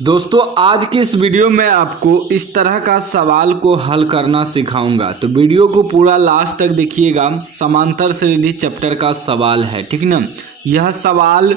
दोस्तों आज के इस वीडियो में आपको इस तरह का सवाल को हल करना सिखाऊंगा। तो वीडियो को पूरा लास्ट तक देखिएगा। समांतर श्रेणी चैप्टर का सवाल है, ठीक ना। यह सवाल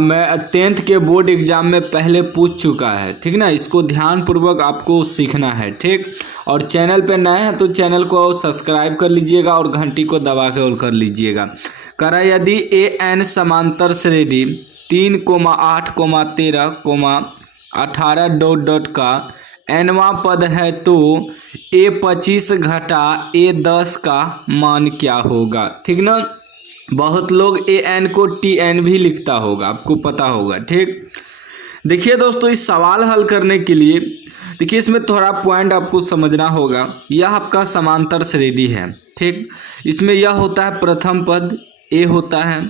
मैं 10th के बोर्ड एग्जाम में पहले पूछ चुका है, ठीक ना। इसको ध्यानपूर्वक आपको सीखना है, ठीक। और चैनल पे नए हैं तो चैनल को सब्सक्राइब कर लीजिएगा और घंटी को दबा के ऑल कर लीजिएगा। करा यदि an समांतर श्रेणी 3,8,13,18 डॉट डॉट का nवां पद है तो a25 घटा a10 का मान क्या होगा, ठीक ना। बहुत लोग an को tn भी लिखता होगा, आपको पता होगा, ठीक। देखिए दोस्तों, इस सवाल हल करने के लिए देखिए इसमें थोड़ा पॉइंट आपको समझना होगा। यह आपका समांतर श्रेणी है, ठीक। इसमें यह होता है प्रथम पद a होता है,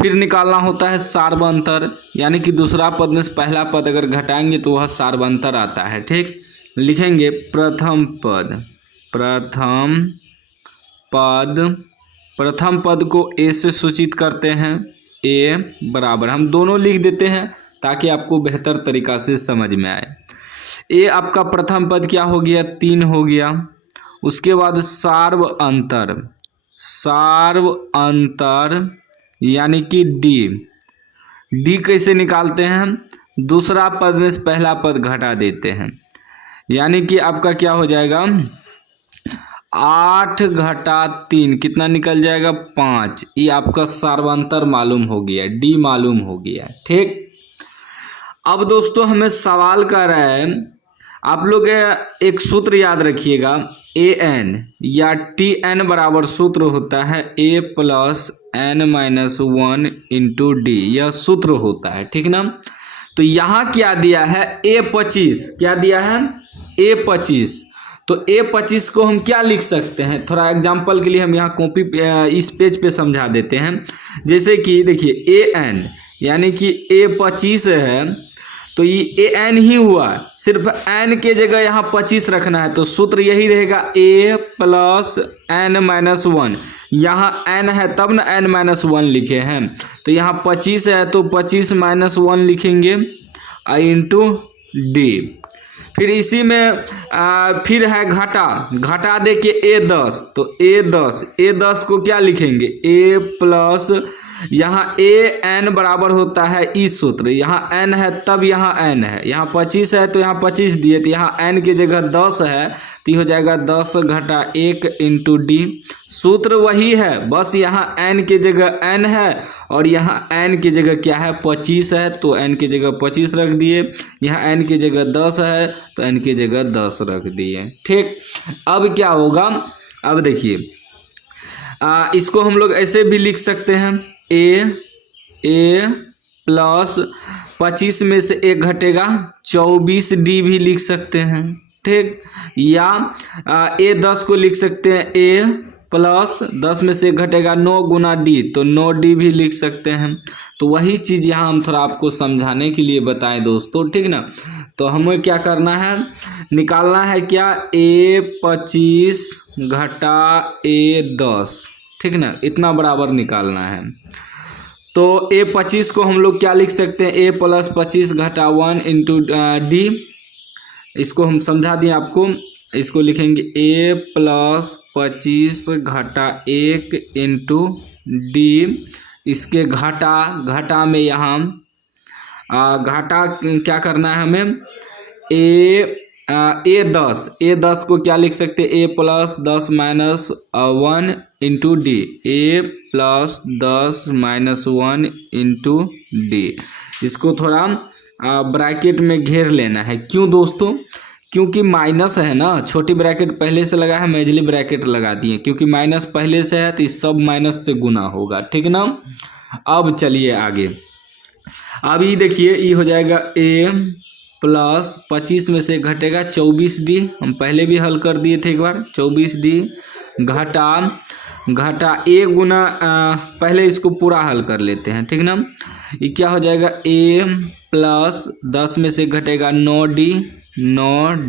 फिर निकालना होता है सार्वंतर, यानी कि दूसरा पद में से पहला पद अगर घटाएंगे तो वह सार्वंतर आता है, ठीक। लिखेंगे प्रथम पद को a से सूचित करते हैं। a बराबर हम दोनों लिख देते हैं ताकि आपको बेहतर तरीका से समझ में आए। a आपका प्रथम पद क्या हो गया, 3 हो गया। उसके बाद सार्वंतर यानी कि डी कैसे निकालते हैं, दूसरा पद में से पहला पद घटा देते हैं, यानी कि आपका क्या हो जाएगा 8 घटा 3 कितना निकल जाएगा 5। ये आपका सार्वंतर मालूम हो गया, डी मालूम हो गया, ठीक। अब दोस्तों हमें सवाल कर रहा है, आप लोग एक सूत्र याद रखिएगा, an या tn बराबर सूत्र होता है a plus n-1 into D, यह सूत्र होता है, ठीक ना। तो यहाँ क्या दिया है a25, क्या दिया है a25। तो a25 को हम क्या लिख सकते हैं, थोड़ा एग्जाम्पल के लिए हम यहाँ कॉपी इस पेज पे समझा देते हैं। जैसे कि देखिए an यानी कि a25 है तो ये an ही हुआ, सिर्फ n के जगह यहाँ 25 रखना है। तो सूत्र यही रहेगा a प्लस n-1, यहाँ n है तब ना n-1 लिखे हैं, तो यहाँ 25 है तो 25 -1 लिखेंगे इंटू डी। फिर इसी में फिर है घटा दे के a10, तो a10 को क्या लिखेंगे a प्लस, यहाँ an बराबर होता है इस सूत्र, यहाँ n है तब यहाँ n है, यहाँ 25 है तो यहाँ 25 दिए, तो यहाँ n की जगह 10 है तो ये हो जाएगा 10 घटा 1 इंटू डी। सूत्र वही है, बस यहाँ n की जगह n है और यहाँ n की जगह क्या है 25 है, तो n की जगह 25 रख दिए। यहाँ n की जगह 10 है तो n की जगह 10 रख दिए, ठीक। अब क्या होगा, अब देखिए इसको हम लोग ऐसे भी लिख सकते हैं a प्लस 25 में से 1 घटेगा 24 डी भी लिख सकते हैं, ठीक। या a10 को लिख सकते हैं a प्लस 10 में से 1 घटेगा 9 गुना डी, तो 9 डी भी लिख सकते हैं। तो वही चीज़ यहाँ हम थोड़ा आपको समझाने के लिए बताएं दोस्तों, ठीक ना। तो हमें क्या करना है, निकालना है क्या a25 घटा a10, ठीक ना, इतना बराबर निकालना है। तो a25 को हम लोग क्या लिख सकते हैं a प्लस 25 घटा 1 इंटू डी। इसको हम समझा दिए आपको, इसको लिखेंगे a प्लस 25 घटा 1 इंटू डी। इसके घटा में यहाँ घाटा क्या करना है हमें, a10 को क्या लिख सकते हैं a plus 10 minus 1 into D, a plus 10 minus 1 into D. इसको थोड़ा ब्रैकेट में घेर लेना है। क्यों दोस्तों, क्योंकि माइनस है ना, छोटी ब्रैकेट पहले से लगा है, मेजली ब्रैकेट लगा दिए, क्योंकि माइनस पहले से है तो इस सब माइनस से गुना होगा, ठीक ना। अब चलिए आगे, अभी देखिए ये हो जाएगा a प्लस 25 में से घटेगा 24 डी, हम पहले भी हल कर दिए थे एक बार, 24 डी घटा a गुना पहले इसको पूरा हल कर लेते हैं, ठीक ना। ये क्या हो जाएगा a प्लस 10 में से घटेगा 9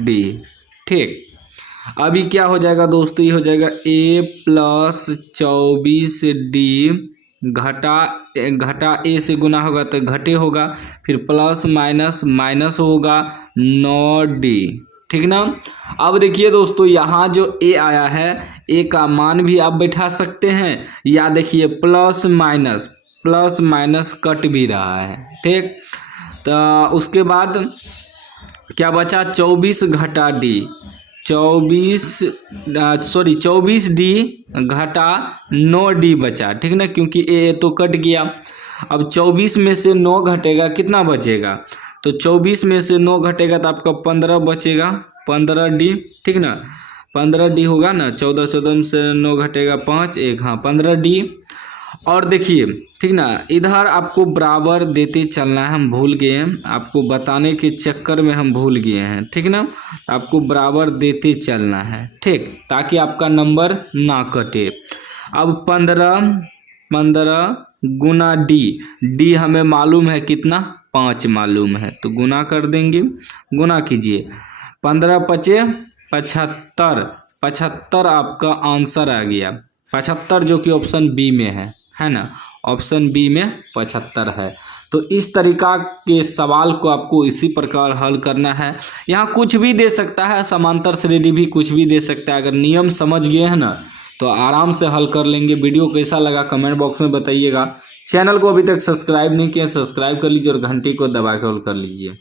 डी, ठीक। अभी क्या हो जाएगा दोस्तों, ये हो जाएगा a प्लस 24 डी घटा ए से गुना होगा तो घटे होगा, फिर प्लस माइनस माइनस होगा 9D, ठीक ना। अब देखिए दोस्तों यहाँ जो ए आया है, ए का मान भी आप बैठा सकते हैं, या देखिए प्लस माइनस कट भी रहा है, ठीक। तो उसके बाद क्या बचा, 24 घटा डी, 24D घटा 9D बचा, ठीक ना, क्योंकि ए तो कट गया। अब 24 में से 9 घटेगा, कितना बचेगा, तो 24 में से 9 घटेगा तो आपका 15 बचेगा, 15D, ठीक ना, 15D होगा ना, 14 से 9 घटेगा 5, 1, हाँ 15D। और देखिए, ठीक ना, इधर आपको बराबर देते चलना है, हम भूल गए हैं, आपको बताने के चक्कर में हम भूल गए हैं, ठीक ना, आपको बराबर देते चलना है, ठीक, ताकि आपका नंबर ना कटे। अब 15 गुना डी हमें मालूम है कितना, 5 मालूम है, तो गुना कर देंगे, गुना कीजिए, 15 पचे 75 आपका आंसर आ गया, 75 जो कि ऑप्शन बी में है ना, ऑप्शन बी में 75 है। तो इस तरीका के सवाल को आपको इसी प्रकार हल करना है। यहाँ कुछ भी दे सकता है, समांतर श्रेणी भी कुछ भी दे सकता है, अगर नियम समझ गए हैं ना तो आराम से हल कर लेंगे। वीडियो कैसा लगा कमेंट बॉक्स में बताइएगा। चैनल को अभी तक सब्सक्राइब नहीं किया, सब्सक्राइब कर लीजिए और घंटी को दबा के ऑल कर लीजिए।